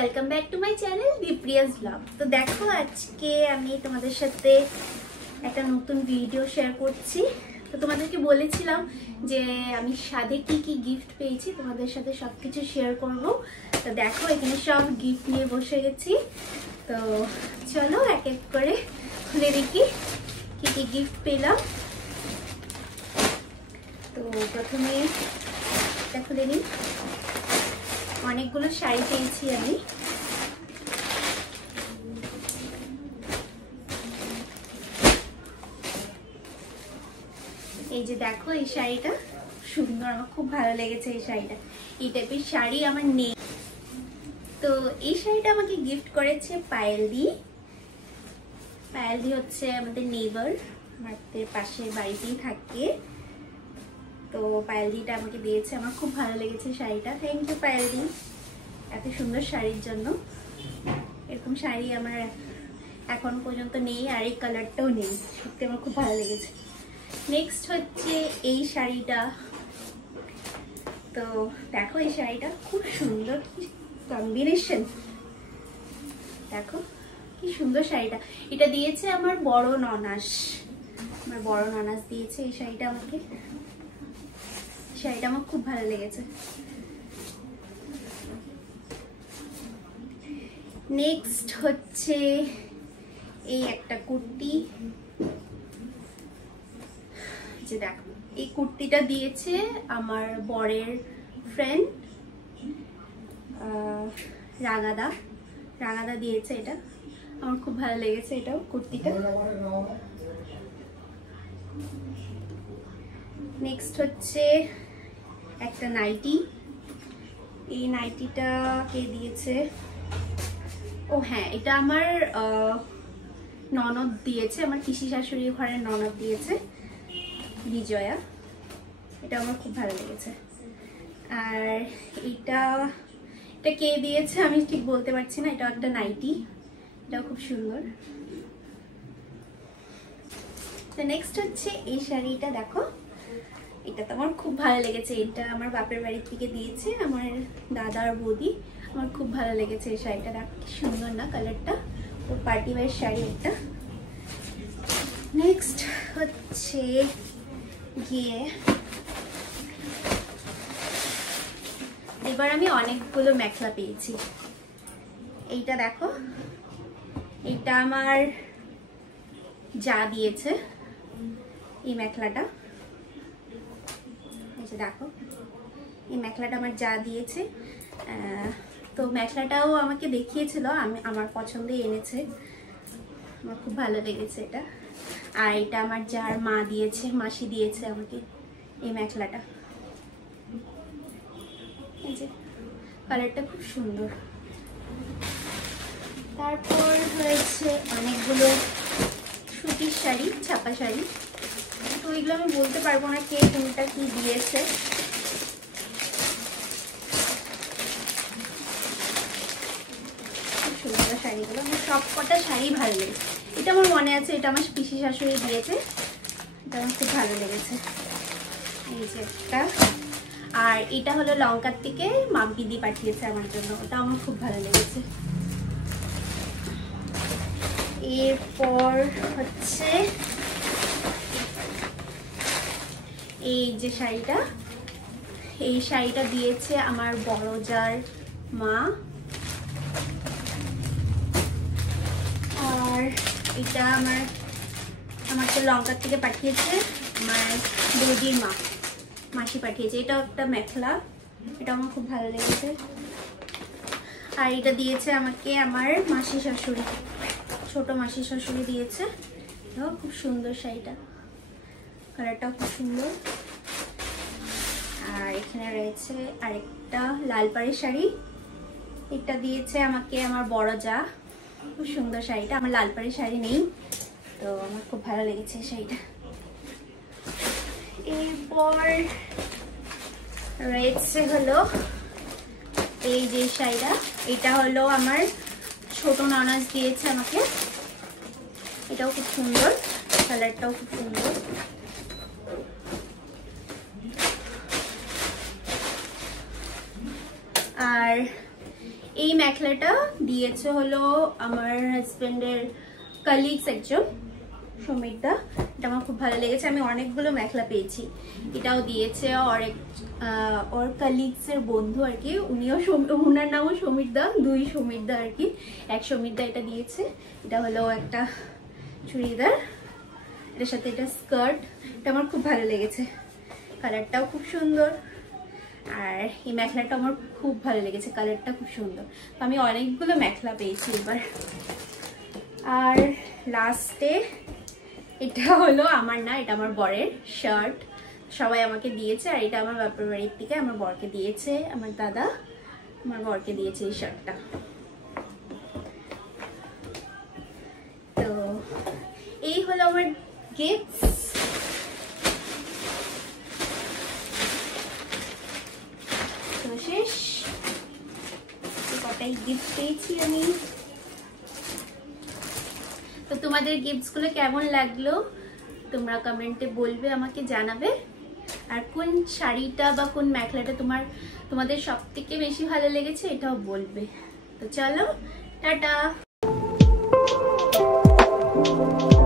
Welcome back to my channel Dipriya's blog. তো দেখো আজকে আমি তোমাদের সাথে একটা নতুন ভিডিও শেয়ার করছি। তো তোমাদেরকে বলেছিলাম যে আমি সাধে কি কি গিফট পেয়েছি তোমাদের সাথে সবকিছু শেয়ার করব। তো দেখো এখানে সব গিফট নিয়ে বসে গেছি। তো চলো এক এক করে খুলে দেখি কি কি গিফট পেলাম। তো প্রথমে এটা খুলে নিই। অনেকগুলো শাড়ি পেয়েছি আমি। এই যে দেখো এই শাড়িটা সুন্দর, আমার খুব ভালো লেগেছে এই শাড়িটা। এই টাইপের শাড়ি আমার নেই। তো এই শাড়িটা আমাকে গিফট করেছে পায়েলদি। পায়েলদি হচ্ছে আমাদের নেইবার, আমাদের পাশের বাড়িতেই থাকে। তো পায়েলদিটা আমাকে দিয়েছে, আমার খুব ভালো লেগেছে শাড়িটা। থ্যাংক ইউ পায়েলদি এত সুন্দর শাড়ির জন্য। এরকম শাড়ি আমার এখন পর্যন্ত নেই, আর এই কালারটাও নেই। সত্যি আমার খুব ভালো লেগেছে। নেক্সট হচ্ছে এই শাড়িটা। তো দেখো এই শাড়িটা খুব সুন্দর, কি কম্বিনেশন, দেখো কি সুন্দর শাড়িটা। এটা দিয়েছে আমার বড় ননাস, আমার বড় ননাস দিয়েছে এই শাড়িটা আমাকে। শাড়িটা আমার খুব ভালো লেগেছে। নেক্সট হচ্ছে এই একটা কুর্তি। যে দেখো এই কুর্তিটা দিয়েছে আমার বরের ফ্রেন্ড রাগাদা। রাগাদা দিয়েছে এটা, আমার খুব ভালো লেগেছে এটাও কুর্তিটা। নেক্সট হচ্ছে একটা নাইটি। এই নাইটিটা কে দিয়েছে? ও হ্যাঁ, এটা আমার ননদ দিয়েছে, আমার পিসি শাশুড়ির ঘরের ননদ দিয়েছে, বিজয়া। এটা আমার খুব ভালো লেগেছে। আর এটা কে দিয়েছে আমি ঠিক বলতে পারছি না। এটা একটা নাইটি, এটাও খুব সুন্দর। তো নেক্সট হচ্ছে এই শাড়িটা দেখো, এটা তো আমার খুব ভালো লেগেছে। এটা আমার বাপের বাড়ির থেকে দিয়েছে আমার দাদা আর বৌদি। আমার খুব ভালো লেগেছে এই শাড়িটা, দেখো কি সুন্দর না কালারটা। ও পার্টি ওয়্যার শাড়ি একটা। নেক্সট হচ্ছে গিয়ে এবার আমি অনেকগুলো মেখলা পেয়েছি। এইটা দেখো, এটা আমার যা দিয়েছে এই মেখলাটা। এই যে দেখো এই মেখলাটা আমার যা দিয়েছে। তো মেখলাটাও আমাকে দেখিয়েছিল, আমার পছন্দে এনেছে, আমার খুব ভালো লেগেছে এটা। আর এটা আমার যার মা দিয়েছে, মাসি দিয়েছে আমাকে এই মেখলাটা। এই যে কালারটা খুব সুন্দর। তারপর হয়েছে অনেকগুলো সুতির শাড়ি, ছাপা শাড়ি। তো এগুলো আমি বলতে পারবো না কে কোনটা কি দিয়েছে। খুব সুন্দর শাড়িগুলো, আমার সব কটা শাড়ি ভালো লেগেছে। এটা আমার মনে আছে, এটা আমার পিসি শাশুড়ি দিয়েছে, এটা আমার খুব ভালো লেগেছে। এই যে একটা। আর এটা হলো লঙ্কার থেকে মাম্পিদি পাঠিয়েছে আমার জন্য, ওটা আমার খুব ভালো লেগেছে। এরপর হচ্ছে এই যে শাড়িটা, এই শাড়িটা দিয়েছে আমার বড় জার মা। আর এটা আমাকে লঙ্কার থেকে পাঠিয়েছে আমার বৌদির মা, মাসি পাঠিয়েছে। এটাও একটা মেখলা, এটা আমার খুব ভালো লেগেছে। আর এটা দিয়েছে আমাকে আমার মাসি শাশুড়ি, ছোট মাসি শাশুড়ি দিয়েছে। এটাও খুব সুন্দর শাড়িটা, কালারটাও খুব সুন্দর। আর এখানে রয়েছে আরেকটা লাল পাড়ের শাড়ি। এটা দিয়েছে আমাকে আমার বড় যা, খুব সুন্দর শাড়িটা। আমার লাল পাড়ের শাড়ি নেই, তো আমার খুব ভালো লেগেছে শাড়িটা। এরপর রয়েছে হলো এই যে শাড়িটা। এটা হলো আমার ছোট ননাস দিয়েছে আমাকে। এটাও খুব সুন্দর, কালারটাও খুব সুন্দর। আর এই মেখলাটা দিয়েছে হলো আমার হাজবেন্ডের কলিগস একজন, সমীরদা। এটা আমার খুব ভালো লেগেছে। আমি অনেকগুলো মেখলা পেয়েছি। এটাও দিয়েছে ওর কলিগস এর বন্ধু আর কি, উনিও ওনার নামও সমীরদা, দুই সমীরদা আর কি, এক সমীরদা এটা দিয়েছে। এটা হলো একটা চুড়িদার, এটার সাথে এটা স্কার্ট। এটা আমার খুব ভালো লেগেছে, কালারটাও খুব সুন্দর। আর এই মেখলাটা আমার খুব ভালো লেগেছে, কালারটা খুব সুন্দর। তো আমি অনেকগুলো মেখলা পেয়েছি এবার। আর লাস্টে এটা হলো আমার না, এটা আমার বরের শার্ট, সবাই আমাকে দিয়েছে। আর এটা আমার বাপের বাড়ির থেকে আমার বরকে দিয়েছে, আমার দাদা আমার বরকে দিয়েছে এই শার্টটা। তো এই হলো আমার গিফটস। তো শেষ, কটাই গিফট পেয়েছি আমি। তো তোমাদের গিফটস গুলো কেমন লাগলো তোমরা কমেন্টে বলবে, আমাকে জানাবে। আর কোন শাড়িটা বা কোন মেখলাটা তোমাদের সবথেকে বেশি ভালো লেগেছে এটাও বলবে। তো চলো, টাটা।